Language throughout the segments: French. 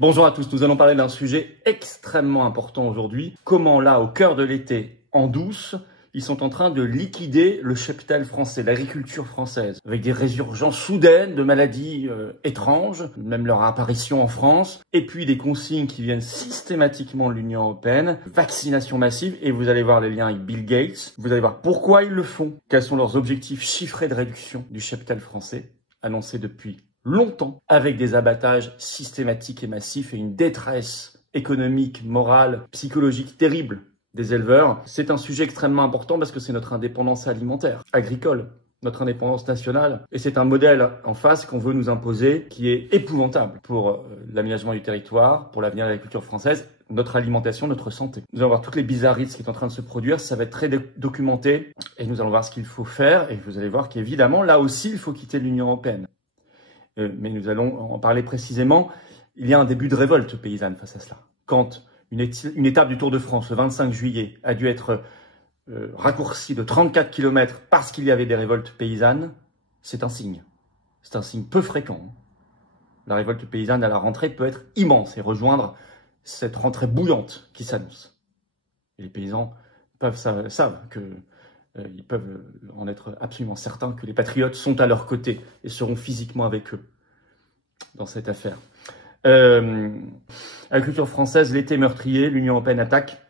Bonjour à tous, nous allons parler d'un sujet extrêmement important aujourd'hui. Comment là, au cœur de l'été, en douce, ils sont en train de liquider le cheptel français, l'agriculture française, avec des résurgences soudaines de maladies étranges, même leur apparition en France, et puis des consignes qui viennent systématiquement de l'Union européenne, vaccination massive, et vous allez voir les liens avec Bill Gates, vous allez voir pourquoi ils le font, quels sont leurs objectifs chiffrés de réduction du cheptel français, annoncés depuis longtemps, avec des abattages systématiques et massifs et une détresse économique, morale, psychologique terrible des éleveurs. C'est un sujet extrêmement important parce que c'est notre indépendance alimentaire, agricole, notre indépendance nationale. Et c'est un modèle en face qu'on veut nous imposer qui est épouvantable pour l'aménagement du territoire, pour l'avenir de l'agriculture française, notre alimentation, notre santé. Nous allons voir toutes les bizarreries de ce qui est en train de se produire. Ça va être très documenté et nous allons voir ce qu'il faut faire. Et vous allez voir qu'évidemment, là aussi, il faut quitter l'Union européenne. Mais nous allons en parler précisément. Il y a un début de révolte paysanne face à cela. Quand une étape du Tour de France, le 25 juillet, a dû être raccourcie de 34 km parce qu'il y avait des révoltes paysannes, c'est un signe. C'est un signe peu fréquent. La révolte paysanne à la rentrée peut être immense et rejoindre cette rentrée bouillante qui s'annonce. Et les paysans savent que ils peuvent en être absolument certains que les patriotes sont à leur côté et seront physiquement avec eux dans cette affaire. Agriculture française, l'été meurtrier, l'Union européenne attaque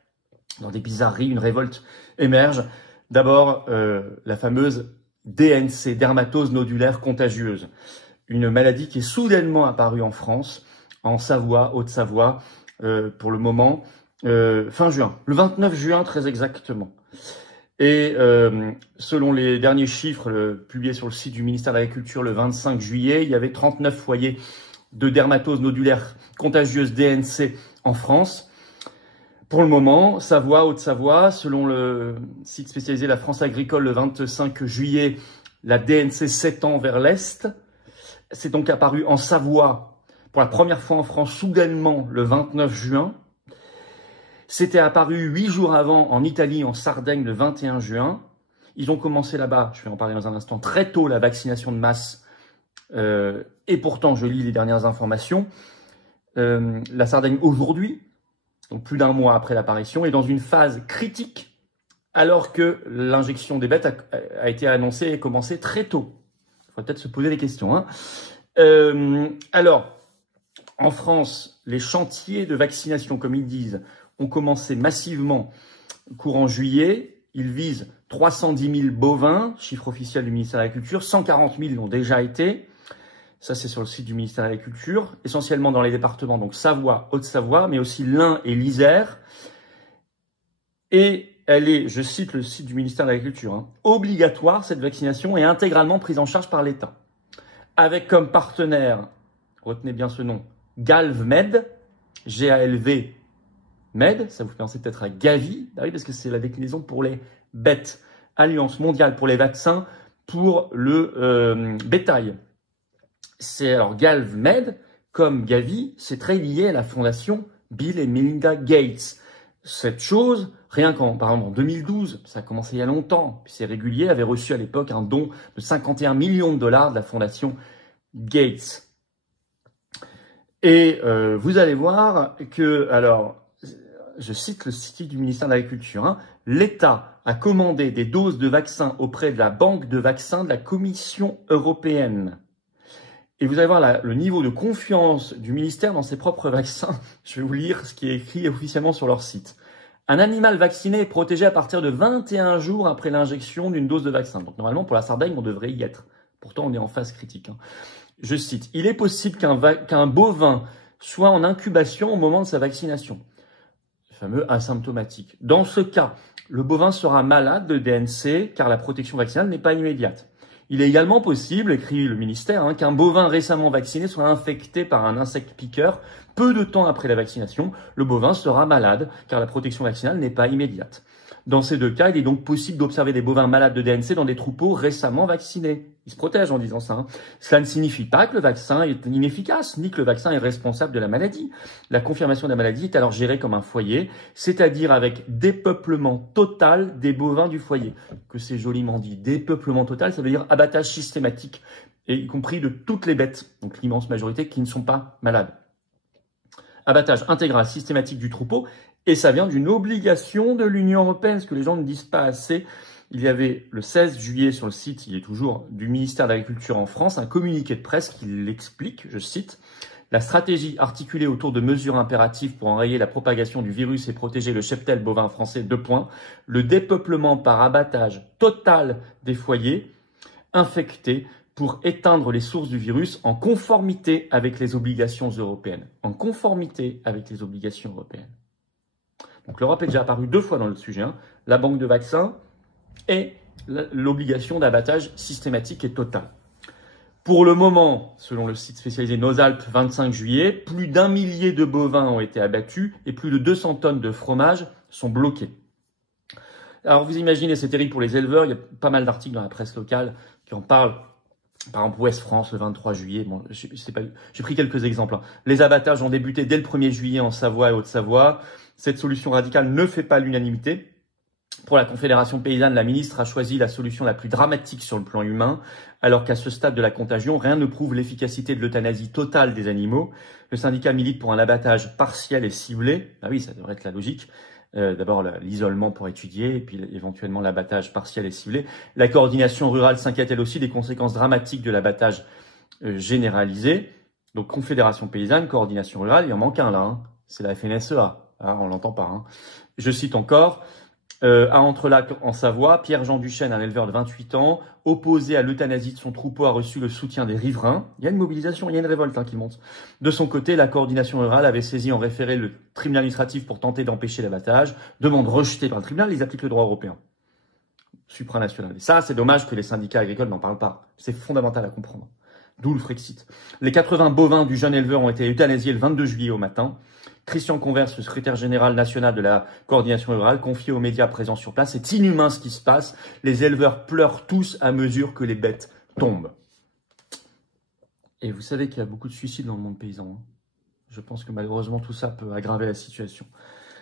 dans des bizarreries, une révolte émerge. D'abord, la fameuse DNC, dermatose nodulaire contagieuse, une maladie qui est soudainement apparue en France, en Savoie, Haute-Savoie, pour le moment, fin juin, le 29 juin très exactement. Et selon les derniers chiffres publiés sur le site du ministère de l'Agriculture le 25 juillet, il y avait 39 foyers de dermatose nodulaire contagieuse DNC en France. Pour le moment, Savoie, Haute-Savoie, selon le site spécialisé La France Agricole le 25 juillet, la DNC s'étend vers l'Est. C'est donc apparu en Savoie pour la première fois en France soudainement le 29 juin. C'était apparu 8 jours avant en Italie, en Sardaigne, le 21 juin. Ils ont commencé là-bas, je vais en parler dans un instant, très tôt la vaccination de masse. Et pourtant, je lis les dernières informations. La Sardaigne aujourd'hui, donc plus d'un mois après l'apparition, est dans une phase critique alors que l'injection des bêtes a été annoncée et commencée très tôt. Il faudrait peut-être se poser des questions. Hein. Alors, en France, les chantiers de vaccination, comme ils disent, ont commencé massivement courant juillet. Ils visent 310 000 bovins, chiffre officiel du ministère de l'Agriculture. 140 000 l'ont déjà été. Ça, c'est sur le site du ministère de l'Agriculture. Essentiellement dans les départements, donc Savoie, Haute-Savoie, mais aussi l'Ain et l'Isère. Et elle est, je cite le site du ministère de l'Agriculture, hein, obligatoire, cette vaccination, est intégralement prise en charge par l'État. Avec comme partenaire, retenez bien ce nom, GalvMed, G-A-L-V, Med, ça vous fait penser peut-être à Gavi, bah oui, parce que c'est la déclinaison pour les bêtes. Alliance mondiale pour les vaccins pour le bétail. C'est alors GalvMed, comme Gavi, c'est très lié à la fondation Bill et Melinda Gates. Cette chose, rien qu'en, par exemple, en 2012, ça a commencé il y a longtemps, puis c'est régulier, avait reçu à l'époque un don de 51 millions de dollars de la fondation Gates. Et vous allez voir que, alors, je cite le site du ministère de l'Agriculture, hein, l'État a commandé des doses de vaccins auprès de la banque de vaccins de la Commission européenne. Et vous allez voir le niveau de confiance du ministère dans ses propres vaccins. Je vais vous lire ce qui est écrit officiellement sur leur site. Un animal vacciné est protégé à partir de 21 jours après l'injection d'une dose de vaccin. Donc normalement, pour la Sardaigne, on devrait y être. Pourtant, on est en phase critique. Hein. Je cite, « Il est possible qu'un bovin soit en incubation au moment de sa vaccination. » Fameux asymptomatique. Dans ce cas, le bovin sera malade de DNC car la protection vaccinale n'est pas immédiate. Il est également possible, écrit le ministère, hein, qu'un bovin récemment vacciné soit infecté par un insecte piqueur. Peu de temps après la vaccination, le bovin sera malade car la protection vaccinale n'est pas immédiate. Dans ces deux cas, il est donc possible d'observer des bovins malades de DNC dans des troupeaux récemment vaccinés. Ils se protègent en disant ça. Hein. Cela ne signifie pas que le vaccin est inefficace, ni que le vaccin est responsable de la maladie. La confirmation de la maladie est alors gérée comme un foyer, c'est-à-dire avec dépeuplement total des bovins du foyer. Que c'est joliment dit. Dépeuplement total, ça veut dire abattage systématique, et y compris de toutes les bêtes, donc l'immense majorité qui ne sont pas malades. Abattage intégral systématique du troupeau. Et ça vient d'une obligation de l'Union européenne, ce que les gens ne disent pas assez. Il y avait le 16 juillet sur le site, il est toujours, du ministère de l'Agriculture en France, un communiqué de presse qui l'explique, je cite, « La stratégie articulée autour de mesures impératives pour enrayer la propagation du virus et protéger le cheptel bovin français, 2 points, le dépeuplement par abattage total des foyers infectés pour éteindre les sources du virus en conformité avec les obligations européennes. » En conformité avec les obligations européennes. Donc l'Europe est déjà apparue 2 fois dans le sujet, hein, la banque de vaccins et l'obligation d'abattage systématique et total. Pour le moment, selon le site spécialisé Nos Alpes, 25 juillet, plus d'1 millier de bovins ont été abattus et plus de 200 tonnes de fromage sont bloquées. Alors vous imaginez, c'est terrible pour les éleveurs, il y a pas mal d'articles dans la presse locale qui en parlent. Par exemple, Ouest France, le 23 juillet, bon, j'ai pris quelques exemples. Hein. Les abattages ont débuté dès le 1er juillet en Savoie et Haute-Savoie. Cette solution radicale ne fait pas l'unanimité. Pour la Confédération paysanne, la ministre a choisi la solution la plus dramatique sur le plan humain, alors qu'à ce stade de la contagion, rien ne prouve l'efficacité de l'euthanasie totale des animaux. Le syndicat milite pour un abattage partiel et ciblé. Ah oui, ça devrait être la logique. D'abord l'isolement pour étudier et puis éventuellement l'abattage partiel et ciblé. La coordination rurale s'inquiète elle aussi des conséquences dramatiques de l'abattage généralisé. Donc Confédération paysanne, coordination rurale, il en manque un là, hein. C'est la FNSEA, ah, on l'entend pas. Hein. Je cite encore, à Entrelacs en Savoie, Pierre-Jean Duchesne, un éleveur de 28 ans, opposé à l'euthanasie de son troupeau, a reçu le soutien des riverains. Il y a une mobilisation, il y a une révolte hein, qui monte. De son côté, la coordination rurale avait saisi en référé le tribunal administratif pour tenter d'empêcher l'abattage. Demande rejetée par le tribunal, ils appliquent le droit européen supranational. Et ça, c'est dommage que les syndicats agricoles n'en parlent pas. C'est fondamental à comprendre. D'où le Frexit. Les 80 bovins du jeune éleveur ont été euthanasiés le 22 juillet au matin. Christian Converse, le secrétaire général national de la coordination rurale, confié aux médias présents sur place. C'est inhumain ce qui se passe. Les éleveurs pleurent tous à mesure que les bêtes tombent. Et vous savez qu'il y a beaucoup de suicides dans le monde paysan. Hein. Je pense que malheureusement tout ça peut aggraver la situation.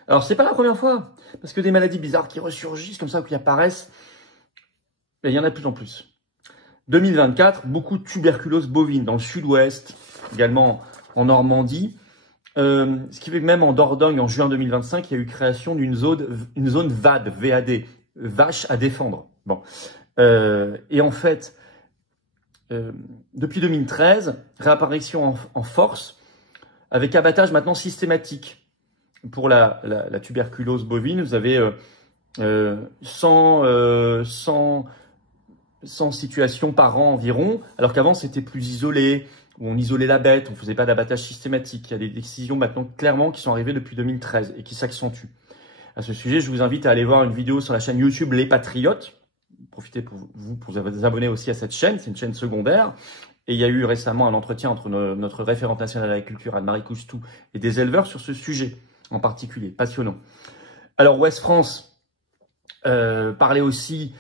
Alors c'est pas la première fois, parce que des maladies bizarres qui ressurgissent comme ça ou qui apparaissent, il y en a de plus en plus. 2024, beaucoup de tuberculose bovine dans le sud-ouest, également en Normandie. Ce qui fait que même en Dordogne, en juin 2025, il y a eu création d'une zone VAD, VAD, vache à défendre. Bon. Et en fait, depuis 2013, réapparition en force, avec abattage maintenant systématique. Pour la tuberculose bovine, vous avez 100 situations par an environ, alors qu'avant c'était plus isolé, où on isolait la bête, on ne faisait pas d'abattage systématique. Il y a des décisions maintenant clairement qui sont arrivées depuis 2013 et qui s'accentuent. À ce sujet, je vous invite à aller voir une vidéo sur la chaîne YouTube Les Patriotes. Profitez pour vous abonner aussi à cette chaîne, c'est une chaîne secondaire. Et il y a eu récemment un entretien entre notre référente nationale de l'agriculture, Anne-Marie Coustou, et des éleveurs sur ce sujet en particulier, passionnant. Alors Ouest France parlait aussi,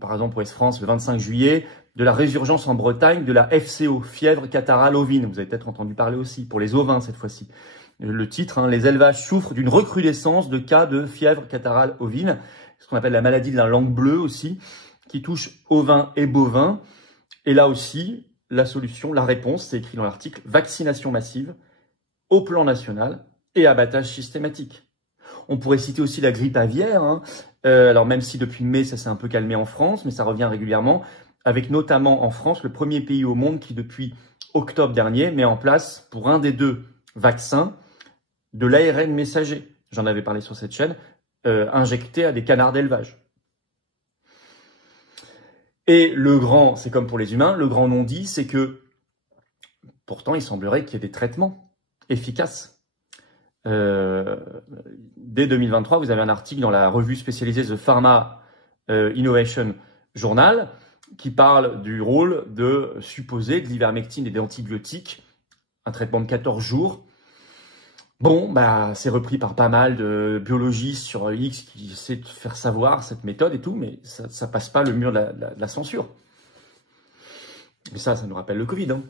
par exemple Ouest France, le 25 juillet, de la résurgence en Bretagne de la FCO, fièvre catarrhale ovine. Vous avez peut-être entendu parler aussi, pour les ovins cette fois-ci. Le titre, hein, les élevages souffrent d'une recrudescence de cas de fièvre catarrhale ovine, ce qu'on appelle la maladie de la langue bleue aussi, qui touche ovins et bovins. Et là aussi, la solution, la réponse, c'est écrit dans l'article, vaccination massive au plan national et abattage systématique. On pourrait citer aussi la grippe aviaire, hein. Alors même si depuis mai, ça s'est un peu calmé en France, mais ça revient régulièrement, avec notamment en France, le premier pays au monde qui, depuis octobre dernier, met en place, pour un des 2 vaccins, de l'ARN messager. J'en avais parlé sur cette chaîne, injecté à des canards d'élevage. Et le grand, c'est comme pour les humains, le grand non-dit, c'est que, pourtant, il semblerait qu'il y ait des traitements efficaces. Dès 2023, vous avez un article dans la revue spécialisée The Pharma Innovation Journal, qui parle du rôle de supposé de l'ivermectine et d'antibiotiques, un traitement de 14 jours. Bon, bah, c'est repris par pas mal de biologistes sur X qui essaient de faire savoir cette méthode et tout, mais ça passe pas le mur de la censure. Mais ça nous rappelle le Covid. Hein.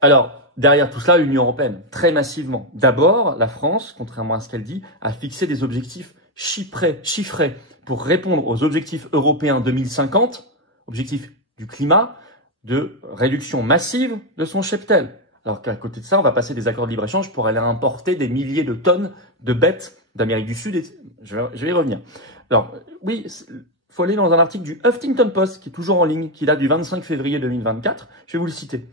Alors, derrière tout cela, l'Union européenne, très massivement. D'abord, la France, contrairement à ce qu'elle dit, a fixé des objectifs chiffrés pour répondre aux objectifs européens 2050, objectifs du climat, de réduction massive de son cheptel. Alors qu'à côté de ça, on va passer des accords de libre-échange pour aller importer des milliers de tonnes de bêtes d'Amérique du Sud. Je vais y revenir. Alors, oui, il faut aller dans un article du Huffington Post, qui est toujours en ligne, qui date du 25 février 2024. Je vais vous le citer.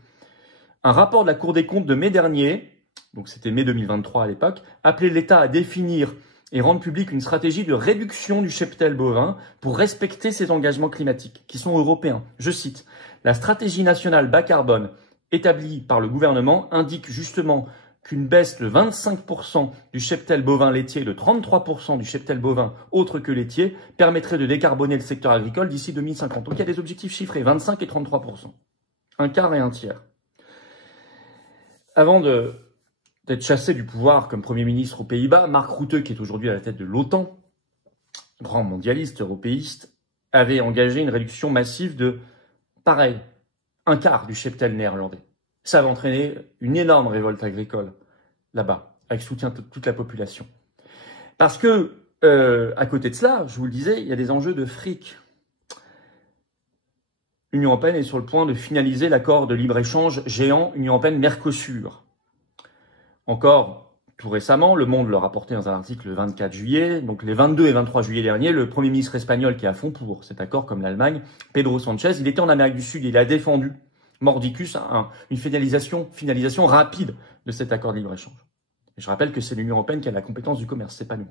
Un rapport de la Cour des comptes de mai dernier, donc c'était mai 2023 à l'époque, appelait l'État à définir et rendre publique une stratégie de réduction du cheptel bovin pour respecter ses engagements climatiques, qui sont européens. Je cite, « La stratégie nationale bas carbone établie par le gouvernement indique justement qu'une baisse de 25% du cheptel bovin laitier et de 33% du cheptel bovin autre que laitier permettrait de décarboner le secteur agricole d'ici 2050. » Donc il y a des objectifs chiffrés, 25 et 33%. Un quart et un tiers. Avant d'être chassé du pouvoir comme Premier ministre aux Pays-Bas, Mark Rutte, qui est aujourd'hui à la tête de l'OTAN, grand mondialiste, européiste, avait engagé une réduction massive de, pareil, un quart du cheptel néerlandais. Ça va entraîner une énorme révolte agricole là-bas, avec soutien de toute la population. Parce que, à côté de cela, je vous le disais, il y a des enjeux de fric. L'Union européenne est sur le point de finaliser l'accord de libre-échange géant Union européenne-Mercosur. Encore tout récemment, Le Monde le rapportait dans un article le 24 juillet, donc les 22 et 23 juillet dernier, le Premier ministre espagnol qui est à fond pour cet accord, comme l'Allemagne, Pedro Sánchez, il était en Amérique du Sud, il a défendu mordicus une finalisation rapide de cet accord de libre-échange. Et je rappelle que c'est l'Union européenne qui a la compétence du commerce, c'est pas nous.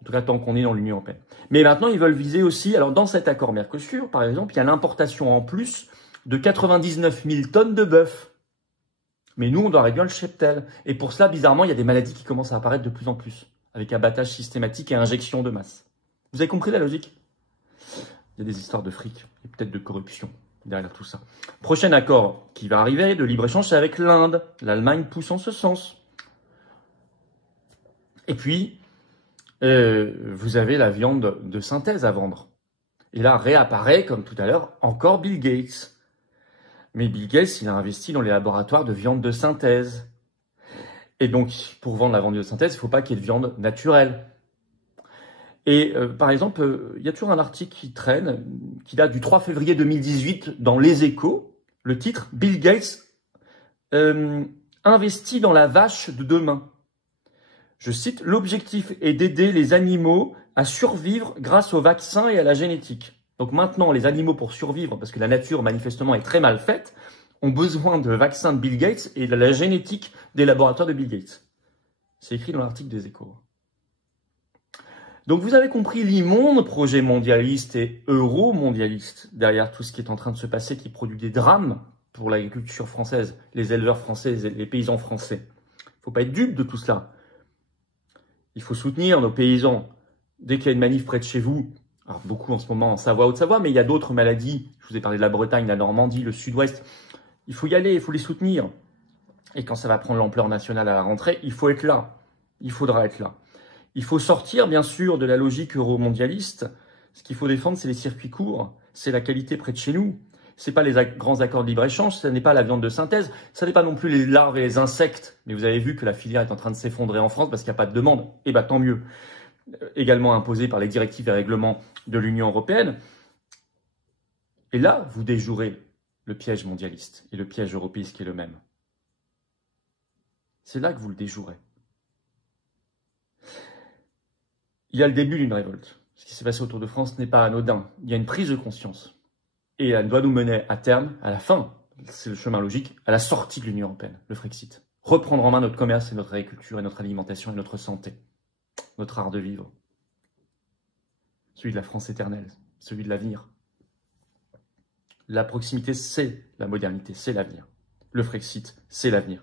En tout cas, tant qu'on est dans l'Union européenne. Mais maintenant, ils veulent viser aussi, alors dans cet accord Mercosur, par exemple, il y a l'importation en plus de 99 000 tonnes de bœuf. Mais nous, on doit réduire le cheptel. Et pour cela, bizarrement, il y a des maladies qui commencent à apparaître de plus en plus, avec abattage systématique et injection de masse. Vous avez compris la logique? Il y a des histoires de fric et peut-être de corruption derrière tout ça. Prochain accord qui va arriver de libre-échange, c'est avec l'Inde. L'Allemagne pousse en ce sens. Et puis, vous avez la viande de synthèse à vendre. Et là, réapparaît, comme tout à l'heure, encore Bill Gates. Mais Bill Gates, il a investi dans les laboratoires de viande de synthèse. Et donc, pour vendre la viande de synthèse, il ne faut pas qu'il y ait de viande naturelle. Et par exemple, il y a toujours un article qui traîne, qui date du 3 février 2018 dans Les Échos. Le titre, Bill Gates investit dans la vache de demain. Je cite, « L'objectif est d'aider les animaux à survivre grâce aux vaccins et à la génétique. » Donc maintenant, les animaux, pour survivre, parce que la nature manifestement est très mal faite, ont besoin de vaccins de Bill Gates et de la génétique des laboratoires de Bill Gates. C'est écrit dans l'article des Échos. Donc vous avez compris l'immonde projet mondialiste et euro-mondialiste derrière tout ce qui est en train de se passer, qui produit des drames pour l'agriculture française, les éleveurs français, les paysans français. Il ne faut pas être dupe de tout cela. Il faut soutenir nos paysans. Dès qu'il y a une manif près de chez vous, alors beaucoup en ce moment en Savoie, Haute-Savoie, mais il y a d'autres maladies. Je vous ai parlé de la Bretagne, la Normandie, le Sud-Ouest. Il faut y aller, il faut les soutenir. Et quand ça va prendre l'ampleur nationale à la rentrée, il faut être là. Il faudra être là. Il faut sortir, bien sûr, de la logique euro-mondialiste. Ce qu'il faut défendre, c'est les circuits courts. C'est la qualité près de chez nous. Ce n'est pas les grands accords de libre-échange, ce n'est pas la viande de synthèse, ce n'est pas non plus les larves et les insectes. Mais vous avez vu que la filière est en train de s'effondrer en France parce qu'il n'y a pas de demande. Eh bien, tant mieux. Également imposée par les directives et règlements de l'Union européenne. Et là, vous déjouerez le piège mondialiste et le piège européiste qui est le même. C'est là que vous le déjouerez. Il y a le début d'une révolte. Ce qui s'est passé autour de France n'est pas anodin. Il y a une prise de conscience. Et elle doit nous mener à terme, à la fin, c'est le chemin logique, à la sortie de l'Union européenne, le Frexit. Reprendre en main notre commerce et notre agriculture et notre alimentation et notre santé, notre art de vivre. Celui de la France éternelle, celui de l'avenir. La proximité, c'est la modernité, c'est l'avenir. Le Frexit, c'est l'avenir.